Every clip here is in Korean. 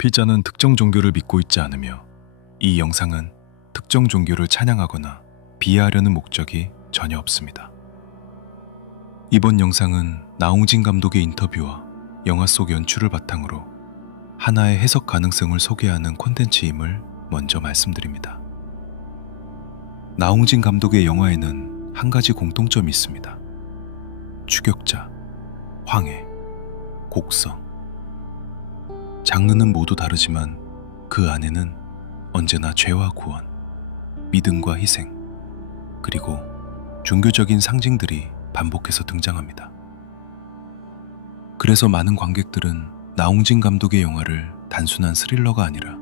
피자는 특정 종교를 믿고 있지 않으며 이 영상은 특정 종교를 찬양하거나 비하하려는 목적이 전혀 없습니다. 이번 영상은 나홍진 감독의 인터뷰와 영화 속 연출을 바탕으로 하나의 해석 가능성을 소개하는 콘텐츠임을 먼저 말씀드립니다. 나홍진 감독의 영화에는 한 가지 공통점이 있습니다. 추격자, 황해, 곡성. 장르는 모두 다르지만 그 안에는 언제나 죄와 구원, 믿음과 희생, 그리고 종교적인 상징들이 반복해서 등장합니다. 그래서 많은 관객들은 나홍진 감독의 영화를 단순한 스릴러가 아니라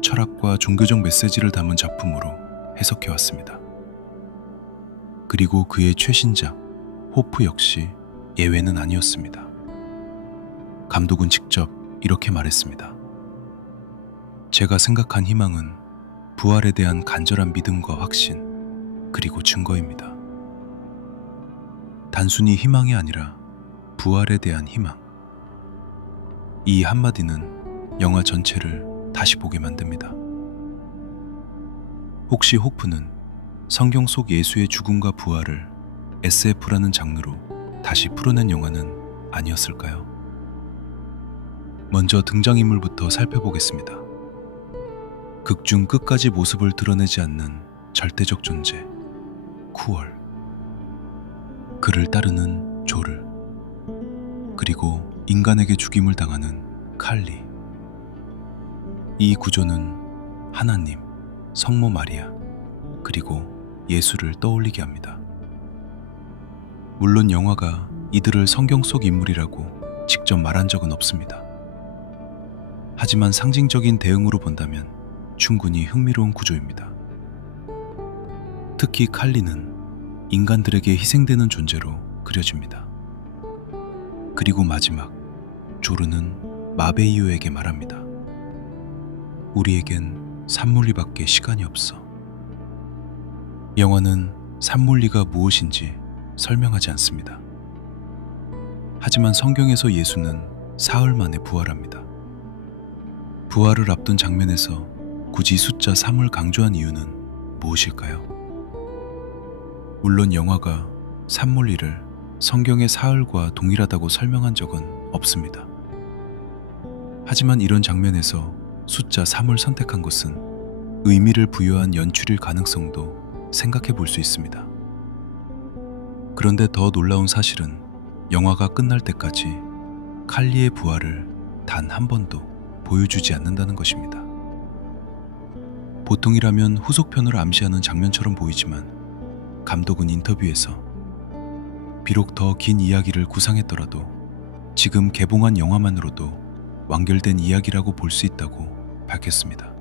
철학과 종교적 메시지를 담은 작품으로 해석해왔습니다. 그리고 그의 최신작 호프 역시 예외는 아니었습니다. 감독은 직접 이렇게 말했습니다. 제가 생각한 희망은 부활에 대한 간절한 믿음과 확신, 그리고 증거입니다. 단순히 희망이 아니라 부활에 대한 희망. 이 한마디는 영화 전체를 다시 보게 만듭니다. 혹시 호프는 성경 속 예수의 죽음과 부활을 SF라는 장르로 다시 풀어낸 영화는 아니었을까요? 먼저 등장인물부터 살펴보겠습니다. 극중 끝까지 모습을 드러내지 않는 절대적 존재, 쿠월. 그를 따르는 조르. 그리고 인간에게 죽임을 당하는 칼리. 이 구조는 하나님, 성모 마리아, 그리고 예수를 떠올리게 합니다. 물론 영화가 이들을 성경 속 인물이라고 직접 말한 적은 없습니다. 하지만 상징적인 대응으로 본다면 충분히 흥미로운 구조입니다. 특히 칼리는 인간들에게 희생되는 존재로 그려집니다. 그리고 마지막, 조르는 마베이유에게 말합니다. 우리에겐 산물리밖에 시간이 없어. 영화는 산물리가 무엇인지 설명하지 않습니다. 하지만 성경에서 예수는 사흘 만에 부활합니다. 부활을 앞둔 장면에서 굳이 숫자 3을 강조한 이유는 무엇일까요? 물론 영화가 산물리를 성경의 사흘과 동일하다고 설명한 적은 없습니다. 하지만 이런 장면에서 숫자 3을 선택한 것은 의미를 부여한 연출일 가능성도 생각해 볼 수 있습니다. 그런데 더 놀라운 사실은 영화가 끝날 때까지 칼리의 부활을 단 한 번도 보여주지 않는다는 것입니다. 보통이라면 후속편을 암시하는 장면처럼 보이지만 감독은 인터뷰에서 비록 더 긴 이야기를 구상했더라도 지금 개봉한 영화만으로도 완결된 이야기라고 볼 수 있다고 밝혔습니다.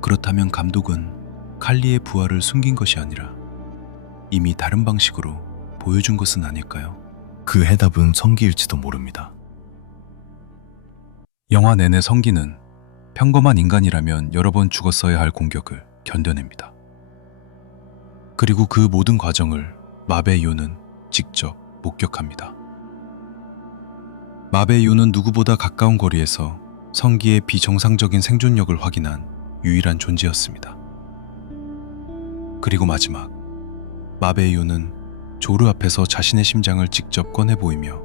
그렇다면 감독은 칼리의 부활을 숨긴 것이 아니라 이미 다른 방식으로 보여준 것은 아닐까요? 그 해답은 성기일지도 모릅니다. 영화 내내 성기는 평범한 인간이라면 여러 번 죽었어야 할 공격을 견뎌냅니다. 그리고 그 모든 과정을 마베이유는 직접 목격합니다. 마베이유는 누구보다 가까운 거리에서 성기의 비정상적인 생존력을 확인한 유일한 존재였습니다. 그리고 마지막, 마베이유는 조르 앞에서 자신의 심장을 직접 꺼내 보이며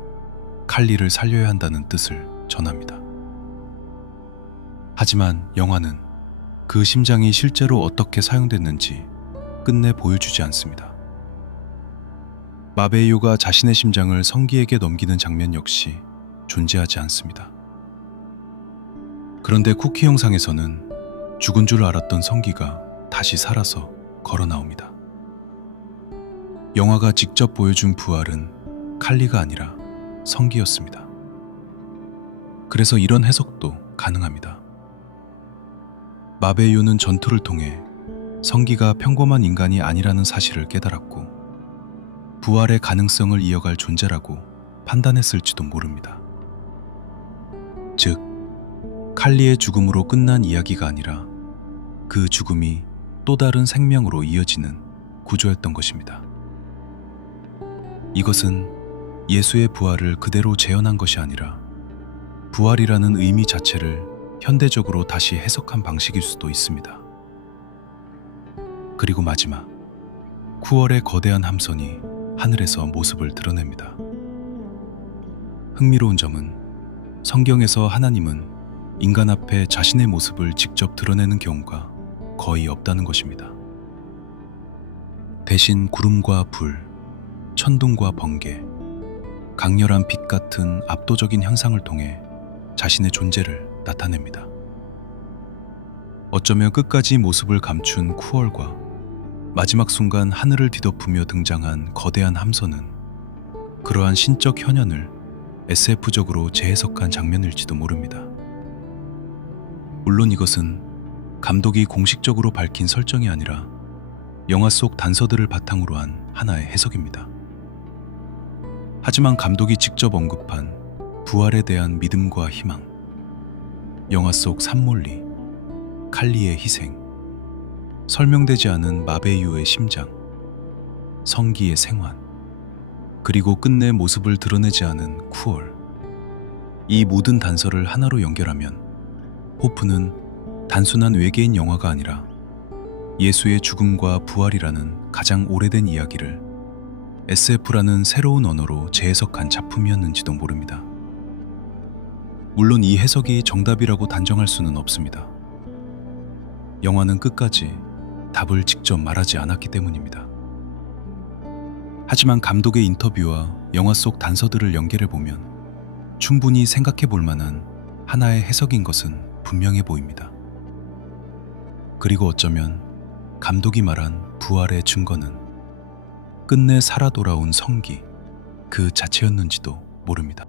칼리를 살려야 한다는 뜻을 전합니다. 하지만 영화는 그 심장이 실제로 어떻게 사용됐는지 끝내 보여주지 않습니다. 마베이유가 자신의 심장을 성기에게 넘기는 장면 역시 존재하지 않습니다. 그런데 쿠키 영상에서는 죽은 줄 알았던 성기가 다시 살아서 걸어 나옵니다. 영화가 직접 보여준 부활은 칼리가 아니라 성기였습니다. 그래서 이런 해석도 가능합니다. 마베이유는 전투를 통해 성기가 평범한 인간이 아니라는 사실을 깨달았고 부활의 가능성을 이어갈 존재라고 판단했을지도 모릅니다. 즉, 칼리의 죽음으로 끝난 이야기가 아니라 그 죽음이 또 다른 생명으로 이어지는 구조였던 것입니다. 이것은 예수의 부활을 그대로 재현한 것이 아니라 부활이라는 의미 자체를 현대적으로 다시 해석한 방식일 수도 있습니다. 그리고 마지막, 9월의 거대한 함선이 하늘에서 모습을 드러냅니다. 흥미로운 점은 성경에서 하나님은 인간 앞에 자신의 모습을 직접 드러내는 경우가 거의 없다는 것입니다. 대신 구름과 불, 천둥과 번개, 강렬한 빛 같은 압도적인 현상을 통해 자신의 존재를 나타냅니다. 어쩌면 끝까지 모습을 감춘 9월과 마지막 순간 하늘을 뒤덮으며 등장한 거대한 함선은 그러한 신적 현현을 SF적으로 재해석한 장면일지도 모릅니다. 물론 이것은 감독이 공식적으로 밝힌 설정이 아니라 영화 속 단서들을 바탕으로 한 하나의 해석입니다. 하지만 감독이 직접 언급한 부활에 대한 믿음과 희망, 영화 속 산몰리, 칼리의 희생, 설명되지 않은 마베유의 심장, 성기의 생환, 그리고 끝내 모습을 드러내지 않은 9월. 이 모든 단서를 하나로 연결하면 호프는 단순한 외계인 영화가 아니라 예수의 죽음과 부활이라는 가장 오래된 이야기를 SF라는 새로운 언어로 재해석한 작품이었는지도 모릅니다. 물론 이 해석이 정답이라고 단정할 수는 없습니다. 영화는 끝까지 답을 직접 말하지 않았기 때문입니다. 하지만 감독의 인터뷰와 영화 속 단서들을 연결해 보면 충분히 생각해 볼 만한 하나의 해석인 것은 분명해 보입니다. 그리고 어쩌면 감독이 말한 부활의 증거는 끝내 살아 돌아온 성기 그 자체였는지도 모릅니다.